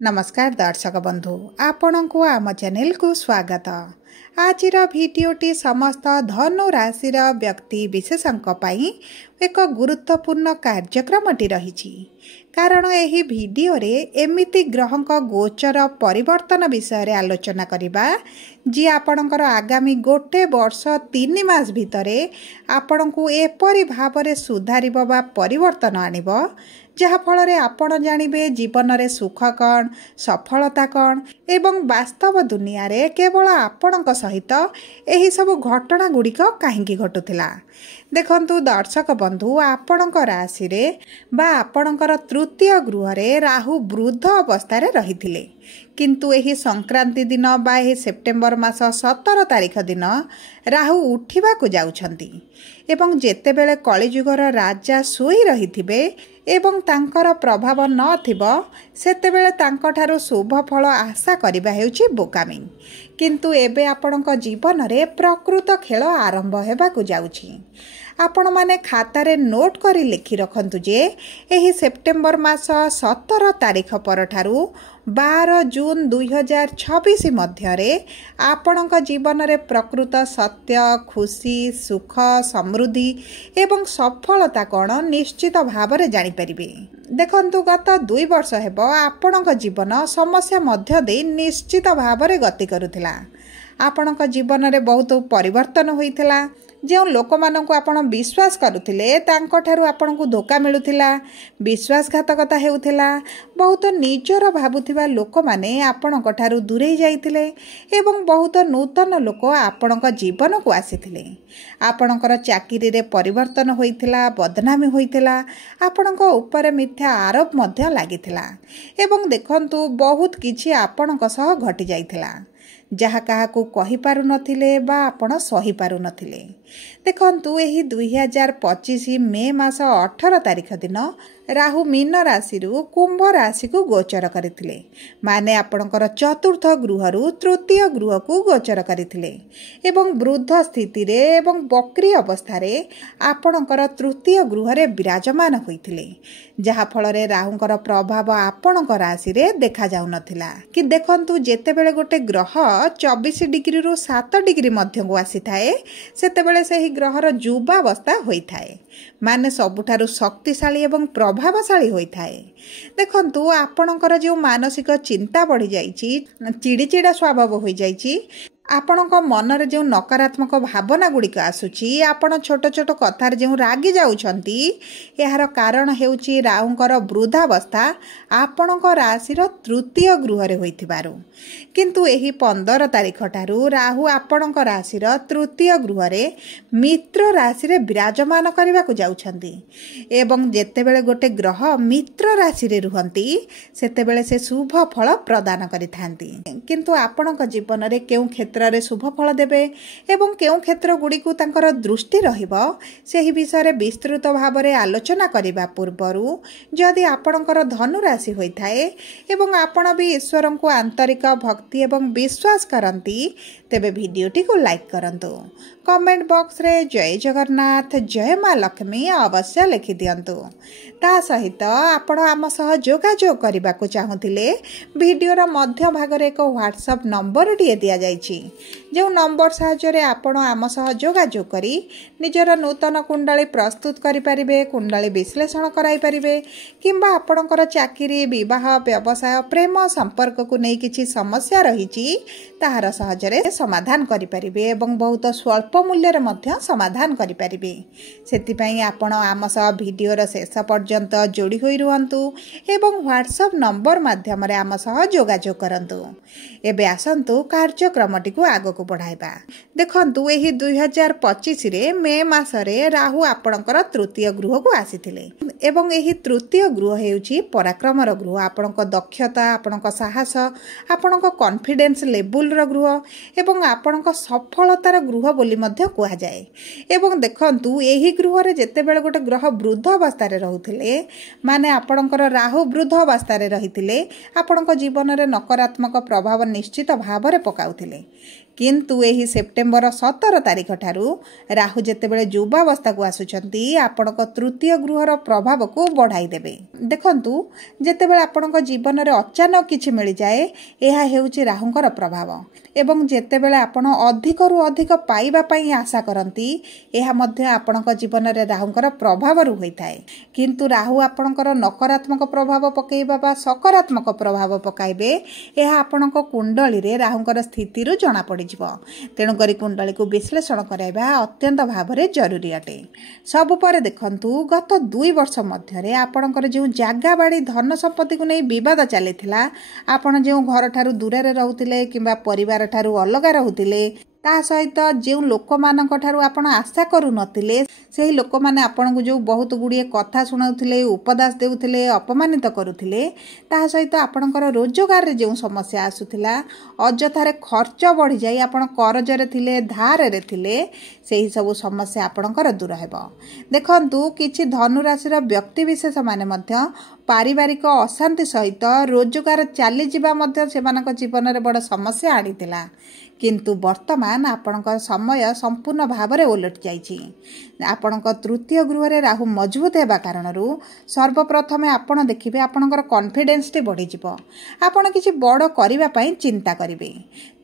नमस्कार दर्शक बंधु आपण को आम चैनल को स्वागत। आज भिडियोटी समस्त धनु राशि व्यक्ति विशेषज्ञ पाई एक गुरुत्वपूर्ण कार्यक्रमटी रही कारण यही भिडियो रे एमिति ग्रह गोचर परिवर्तन विषय आलोचना करबा जी आपणकर आगामी गोटे वर्ष 3 मास भितरे आपण को एपरी भाव सुधारिब बा परिवर्तन आनिब जहा फल आपण जानिबे जीवन रे सुख कौन सफलता कौन एवं वास्तव दुनिया रे केवल आपणक सहित एही सब घटना गुड़िक कहीं घटुला। देखंतु दर्शक बंधु आपणक राशि रे बा आपणकर तृतीय गृह रे राहु वृद्ध अवस्था रे रहिथिले किंतु एही संक्रांति दिन बा एही सेप्टेम्बर मास 17 तारिख दिन राहु उठिबा को जाउछंती एवं जेतेबेले कलिजुगर राजा सोई रहिथिबे एवं तांकर प्रभाव नथिबो सेतेबेले तांकठारु शुभ फल आशा करिबा हेउची बोकामी किंतु एबे आपणक जीवन रे प्रकृत खेल आरंभ हेबा को जाउछि। आपण माने खातारे नोट करी लिखि रखंतु जे एही सेप्टेम्बर मास 17 तारिख परठारु 12 जून 2026 मध्यरे आपणक जीवन रे प्रकृत सत्य खुशी सुख समृद्धि एवं सफलता कौन निश्चित भाव रे जानि परिबे। देखंतु गत 2 वर्ष हेबो आपणक जीवन समस्या मध्य दे निश्चित भाव रे गति करुथिला। आपणक जीवन रे बहुत परिवर्तन होइथिला। जो लोक मानक आपण विश्वास करुथिले तांको ठारु आपणकु धोखा मिलुथिला विश्वासघातकता हेउथिला बहुत निजर भाबुथिबा लोक माने आपणक ठारु दूरे जाइथिले एवं बहुत नूतन लोक आपणक जीवन को आसीथिले। आपणकर चाकरी रे परिवर्तन होइथिला बदनामी होइथिला आपणक ऊपर मिथ्या आरोप मध्य लागिथिला एवं देखंतु बहुत किछि आपणक सह घटि जाइथिला जहा कहा को कहि पारु नथिले बा आपण सही पारु नथिले। देखंतु एही 2025 मे मास 18 तारिख दिन राहु मीन राशि कुंभ राशि को गोचर करथिले माने आपणकर चतुर्थ गृह रु तृतीय गृह को गोचर करथिले एवं वृद्ध स्थिति रे एवं बक्री अवस्था रे आपणकर तृतीय गृह रे विराजमान होइथिले जहा फल रे राहुंकर प्रभाव आपणक राशि रे देखा जाउ नथिला कि देखंतु जेतेबेले गोटे ग्रह 24 डिग्री रु 7 डिग्री मध्य को आसी थाए सेतेबेले सेही ग्रहर युवावस्था होइथाए माने सबुठारु शक्तिशाली एवं प्रभावशाली होइथाए। देखंतु आपणकर जो मानसिक चिंता बढ़ी जाइछि चिड़चिड़ा स्वभाव हो जाइछि आपणक मन रे जो नकारात्मक भावना गुड़िक आसुची आपण छोट छोट कथार जो रागी जाउछंती यार कारण हेउची राहुंकर वृद्धावस्था आपणक राशिर तृतीय गृह रे होइथिबारु किंतु एही 15 तारिख ठारू राहु आपणक राशिर तृतीय गृह रे मित्र राशि रे विराजमान करबा को जाउछंती एवं जेतेबेले गोटे ग्रह मित्र राशि रे रुहंती सेतेबेले से शुभ फल प्रदान करिथांती किंतु आपणक जीवन रे केउ क्षेत्र रे शुभ फल देबे एवं केउ क्षेत्र गुडी को तांकर दृष्टि रहिबो सेही विषय रे विस्तृत भाव रे आलोचना करिबा पूर्वरु जदि आपणकर धनु राशि होइथाए एवं आपण भी ईश्वर को आंतरिक भक्ति एवं विश्वास करंती तेबे भिडियोटी को लाइक करंतु कमेंट बॉक्स रे जय जगन्नाथ जय मां लक्ष्मी अवश्य लिखि दियंतु। ता सहित आपण आम सह जोगाजोग करबा को चाहुथिले भिडियोर मध्य भाग रे एक व्हाट्सएप नंबर टिए दिया जाइछि जो नंबर साहाय्य आपण आम सह जोगाजोग करी निजर नूतन कुंडली प्रस्तुत करि परिबे कुंडली विश्लेषण कराई परिबे किंबा आपणकर चाकरी विवाह व्यवसाय प्रेम संपर्क को नै किछि समस्या रहिछि ताहार सहजरे समाधान करि परिबे एवं बहुत स्वल्प मूल्य रे मध्य समाधान करि परिबे सेति पई आपण आम सह भिडियोर शेष पर्यंत जोड़ी होई रुहंतु एवं व्हाट्सएप नंबर माध्यम रे आम सह जोगाजोग करंतु। एबे आसंतु कार्यक्रमटी को आगो को बढ़ाइबा। देखंतु एही 2025 रे मे मास रे राहु आपणकर तृतीय गृह को आसीथिले एवं एही तृतीय गृह हेउची पराक्रमर गृह आपणक दक्षता आपणक साहस आपणक कॉन्फिडेंस लेवल र गृह एवं आपणक सफलतार गृह बोली मध्य कुहा जाए एवं देखंतु एही गृह रे जेतेबेले गोटे ग्रह वृद्ध अवस्था रे रहुथिले माने आपणकर राहु वृद्ध अवस्था रे रहिथिले आपणक जीवन रे नकारात्मक प्रभाव निश्चित भाव रे पकाउथिले किंतु एही सेप्टेम्बर 17 तारिख ठारू राहु जेतेबेले युवावस्था को आसुचंती आपणक तृतीय गृहर प्रभाव को बढ़ाई देबे। देखंतु जेतेबेले आपणक जीवन रे अचानक किछि मिल जाए एहा हेउची राहुंकर प्रभाव एवं जेतेबेले आपण अधिक रु अधिक पाइबा पई आशा करंती एहा मध्य आपणक जीवन रे राहुंकर प्रभाव रु होइथाय। किंतु राहु आपणकर नकारात्मक प्रभाव पकेइबा बा सकारात्मक प्रभाव पकाइबे एहा आपणक कुंडली रे राहुंकर स्थिति रु जणा पड़ी तेणुकरी कुंडली को विश्लेषण कराइबा अत्यंत भाव में जरूरी अटे। सबु पर देखंतु गत 2 वर्ष मध्य आपणकर जो जागा बाड़ी धन संपत्ति को नहीं बद चली आपण जो घर ठारू दूर रोते कि परिवार ठारू अलग रोते ता सहित जो लोक मान आपण आशा करू नथिले से लोक माने आपण को जो बहुत गुड़िए कथा शुणाउथिले उपदेश देउथिले अपमानित करुथिले ता सहित आपणकर रोजगार रे जो समस्या आसुथिला अजथारे खर्च बढ़ी जाई आपण करज रे थिले धार रे थिले सेही सब समस्या आपणकर दूर हेबो। देखंतु किछि धनु राशि रो व्यक्ति विशेष माने मध्य पारिवारिक अशांति सहित रोजगार चली जिबा मध्य सेमानक जीवन रे बड़ समस्या आनितिला किंतु वर्तमान आपणकर समय संपूर्ण भाव में ओलट जाइछि। आपणक तृतीय गृह रे राहु मजबूत हेबा कारणरू सर्वप्रथम आपण देखिबे आपणकर कॉन्फिडेंस टी बढ़ी जिवो। आपण किछि बड़ करिबा पई चिंता करिवे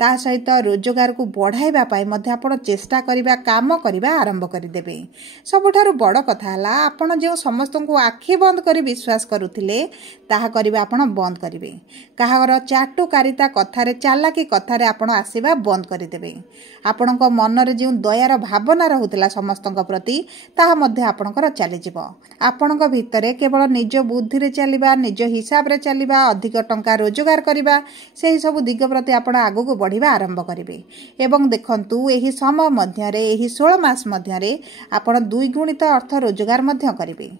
ता सहित रोजगार को बढ़ाइबा पई मध्य आपण चेष्टा करिबा काम करिबा आरंभ करि देबे। सबठारु बड़ कथा हला आपण जे समस्त को आखि बंद करि विश्वास करुथिले ताहा करिबा आपण बंद करिवे। काहार चाटुकारिता कथारे चालाकी कथारे आपण आसीबा बंद करि देबे। आपणक मन रे जे दयार भावना रहुतला समस्तक प्रति ताहा मध्य आपणकर चली जिवो। आपणक भितरे केवल निज बुद्धि रे चलिबा निज हिसाब रे चलिबा अधिक टंका रोजगार करिबा सेही सब दिग प्रति आपण आगु को बढ़िबा आरंभ करिवे। एवं देखंतु एही समय मध्य रे एही 16 मास मध्य रे आपण 2 गुणित अर्थ रोजगार मध्य करिवे।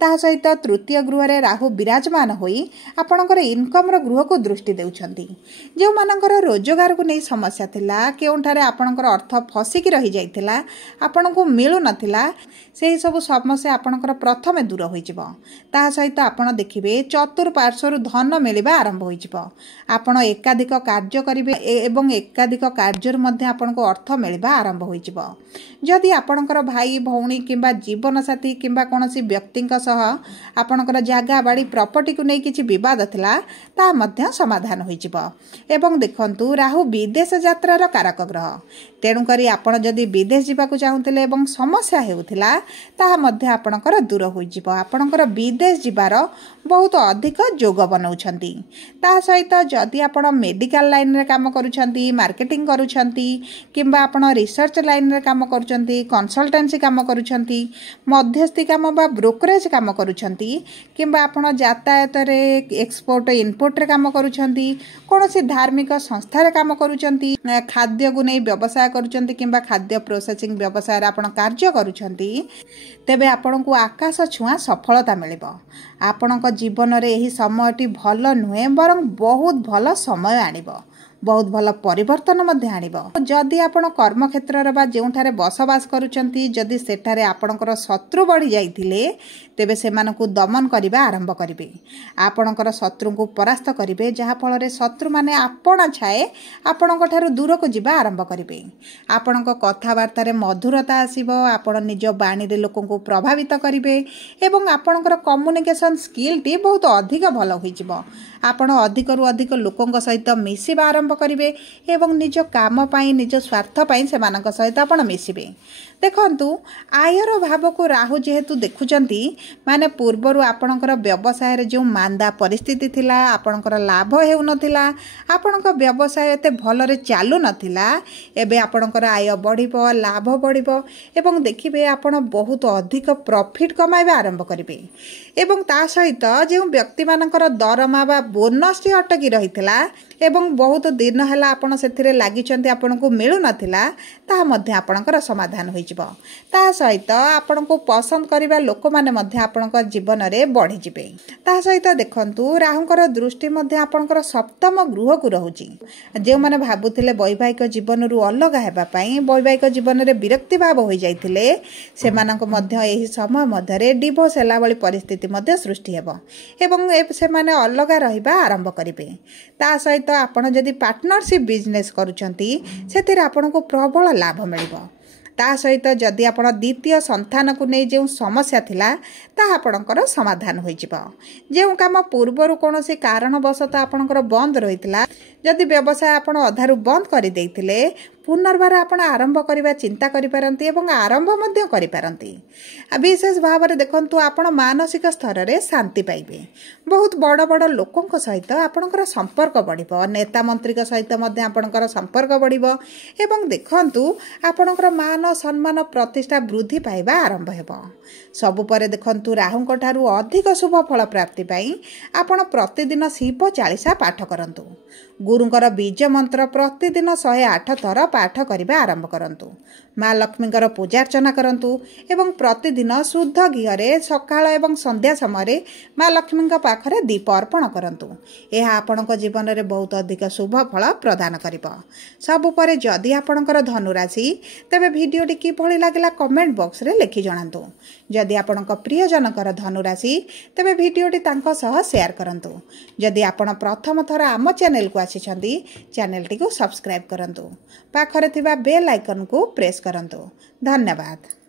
ताहा सहित तृतीय गृह रे राहु विराजमान होई आपणकर इनकम रो गृह को दृष्टि देउछंती। जे मानकर रोजगार को नै समस्या थिला केउंठारे आपणकर अर्थ फसिकी रही जाइथिला आपण को मिलु नथिला सेही सब समस्या आपणकर प्रथमे दूर होई जिवो। ता सहित आपण देखिबे चतुर्पार्श्वरु धन मिलिबा आरंभ होई जिवो। आपण एकाधिक कार्य करिवे एवं एकाधिक कार्यर मध्ये आपण को अर्थ मिलिबा आरंभ होई जिवो। जदि आपणकर भाई भौणी किंबा जीवन साथी किंबा कोनोसी व्यक्तिक सह आपणकर जागा बाड़ी प्रॉपर्टी को नै किछि विवाद थिला ता मध्ये समाधान होई जिवो। एवं देखंतु राहु विदेश यात्रार कारक ग्रह तेणु करी आपण जदि विदेश जावाक चाहूतिले एवं समस्या हेउथिला ताहा मध्ये आपणकर दूर होई जिवो। आपणकर विदेश जिबार बहुत अधिक जोग बनाउछंती। ता सहित जदि आपण मेडिकल लाइन रे काम करूछंती मार्केटिंग करूछंती किंबा आपण रिसर्च लाइन रे काम करूछंती कंसल्टेंसी काम करूछंती मध्यस्थी काम बा ब्रोकरेज काम करूछंती किंबा आपण यातायात रे एक्सपोर्ट इनपुट रे काम करूछंती कोनोसी धार्मिक संस्था रे काम करूछंती खाद्य को नै व्यवसाय करूछंती किंबा खाद्य प्रोसेसिंग व्यवसाय रे आपण कार्य करूछंती तेबे आपण को आकाश छुआ सफलता मिलिबो। आपणक जीवन रे एही समयटी भल नुहे बरं बहुत भल समय आनिबो बहुत भल परिवर्तन मध्य आनिबो। जदि आपण कर्म क्षेत्र रे बा जेउठारे बसवास करूचंती जदि सेठारे आपणकर शत्रु बढ़ी जाइथिले तेबे सेमानकु दमन करिबा आरंभ करिवे। आपणकर शत्रु को परास्त करिवे जहा फल रे शत्रु माने आपण छाए आपणक ठारू दूर को जिबा आरंभ करिवे। आपणक कथावार्ता रे मधुरता आसीबो आपण निज बाणी रे लोकन को प्रभावित करिवे एवं आपणकर कम्युनिकेशन स्किल टी बहुत अधिक भल होई जिवो। आपण अधिक रु अधिक लोकन सहित मिसिबा आरंभ करिवे एवं निज काम पाई निज स्वार्थ पाई सेमानक सहित आपण मिसिबे। देखंतु आयर भाव को राहु जेहेतु देखुचंती माने पूर्वरु आपणकर व्यवसाय रे जो मांदा परिस्थिति थिला आपणकर लाभ हेउ नथिला आपणकर व्यवसाय एते भल रे चालू नथिला एबे आपणकर आय बढ़िबो लाभ बढ़िबो एवं देखिबे आपण बहुत अधिक प्रॉफिट कमाइबा आरंभ करिवे। एवं ता सहित जो व्यक्ति मानकर दरमा बा बोनस टी अटकी रहितला एवं बहुत दिन हला आपण सेथिरे लागिचंती आपण को मिलु नथिला ता मध्ये आपणकर समाधान होई जिवो। ता सहित आपण को पसंद करिबा लोक माने मध्ये आपणकर जीवन रे बढ़ी जिवे। ता सहित देखंतु राहुंकर दृष्टि मध्ये आपणकर सप्तम गृह को रहउची। जे माने भाबुथिले वैवाहिक जीवन रु अलग हेबा पई वैवाहिक जीवन रे विरक्ति भाव होई जाइथिले सेमानक मध्ये एही समय मध्ये रे डिवोर्स हला वाली परिस्थिति मध्ये सृष्टि हेबो एवं से माने अलग रहिबा आरंभ करिवे। ता सहित ଆପଣ ଯଦି ପାର୍ଟନରସିପ୍ ବିଜନେସ୍ କରୁଛନ୍ତି ସେଥିରେ ଆପଣଙ୍କୁ ପ୍ରବଳ ଲାଭ ମିଳିବ। ତା ସହିତ ଯଦି ଆପଣ ଦ୍ୱିତୀୟ ସନ୍ତାନକୁ ନେଇ ଯେଉଁ ସମସ୍ୟା ଥିଲା ତାହା ଆପଣଙ୍କର ସମାଧାନ ହୋଇଯିବ। ଯେଉଁ କାମ ପୂର୍ବରୁ କୌଣସି କାରଣବଶତଃ ଆପଣଙ୍କର ବନ୍ଦ ରହିଥିଲା, ଯଦି ବ୍ୟବସାୟ ଆପଣ ଅଧାରୁ ବନ୍ଦ କରିଦେଇଥିଲେ, ପୁନର୍ବାର ଆପଣ ଆରମ୍ଭ କରିବା ଚିନ୍ତା କରିପାରନ୍ତି ଏବଂ ଆରମ୍ଭ ମଧ୍ୟ କରିପାରନ୍ତି। ବିଶେଷ ଭାବରେ ଦେଖନ୍ତୁ, ଆପଣ ମାନସିକ ସ୍ତରରେ ଶାନ୍ତି ପାଇବେ। ବହୁତ ବଡ଼ ବଡ଼ ଲୋକଙ୍କ ସହିତ ଆପଣଙ୍କର ସମ୍ପର୍କ ବଢ଼ିବ, ନେତା ମନ୍ତ୍ରୀଙ୍କ ସହିତ ମଧ୍ୟ ଆପଣଙ୍କର ସମ୍ପର୍କ ବଢ଼ିବ ଏବଂ ଦେଖନ୍ତୁ ଆପଣଙ୍କର ମାନ ସମ୍ମାନ ପ୍ରତିଷ୍ଠା ବୃଦ୍ଧି ପାଇବା ଆରମ୍ଭ ହେବ। ସବୁ ପରେ ଦେଖନ୍ତୁ, ରାହୁଙ୍କ ଠାରୁ ଅଧିକ ଶୁଭ ଫଳ ପ୍ରାପ୍ତି ପାଇଁ ଆପଣ ପ୍ରତିଦିନ ଶିବ ଚାଳିଶା ପାଠ କରନ୍ତୁ। ଗୁରୁଙ୍କର ବୀଜ ମନ୍ତ୍ର ପ୍ରତିଦିନ 108 ଥର ପାଠ କରିବା ଆରମ୍ଭ କରନ୍ତୁ। ମା ଲକ୍ଷ୍ମୀଙ୍କର ପୂଜାର୍ଚ୍ଚନା କରନ୍ତୁ ଏବଂ ପ୍ରତିଦିନ ଶୁଦ୍ଧ ଘିଅରେ ସକାଳ ଏବଂ ସନ୍ଧ୍ୟା ସମୟରେ ମା ଲକ୍ଷ୍ମୀଙ୍କ ପାଖରେ ଦୀପ ଅର୍ପଣ କରନ୍ତୁ। ଏହା ଆପଣଙ୍କ ଜୀବନରେ ବହୁତ ଅଧିକ ଶୁଭ ଫଳ ପ୍ରଦାନ କରିବ। ସବୁ ପରେ ଯଦି ଆପଣଙ୍କର ଧନୁରାଶି, ତେବେ ଭିଡ଼ିଓଟି କିଭଳି ଲାଗିଲା କମେଣ୍ଟ ବକ୍ସରେ ଲେଖି ଜଣାନ୍ତୁ। ଯଦି ଆପଣଙ୍କ ପ୍ରିୟଜନଙ୍କର ଧନୁରାଶି, ତେବେ ଭିଡ଼ିଓଟି ତାଙ୍କ ସହ ସେୟାର କରନ୍ତୁ। ଯଦି ଆପଣ ପ୍ରଥମ ଥର ଆମ ଚ୍ୟାନେଲକୁ ଆସିଛନ୍ତି, ଚ୍ୟାନେଲଟିକୁ ସବସ୍କ୍ରାଇବ୍ କରନ୍ତୁ। ପାଖରେ ଥିବା ବେଲ୍ ଆଇକନକୁ ପ୍ରେସ୍ କରନ୍ତୁ। ଧନ୍ୟବାଦ।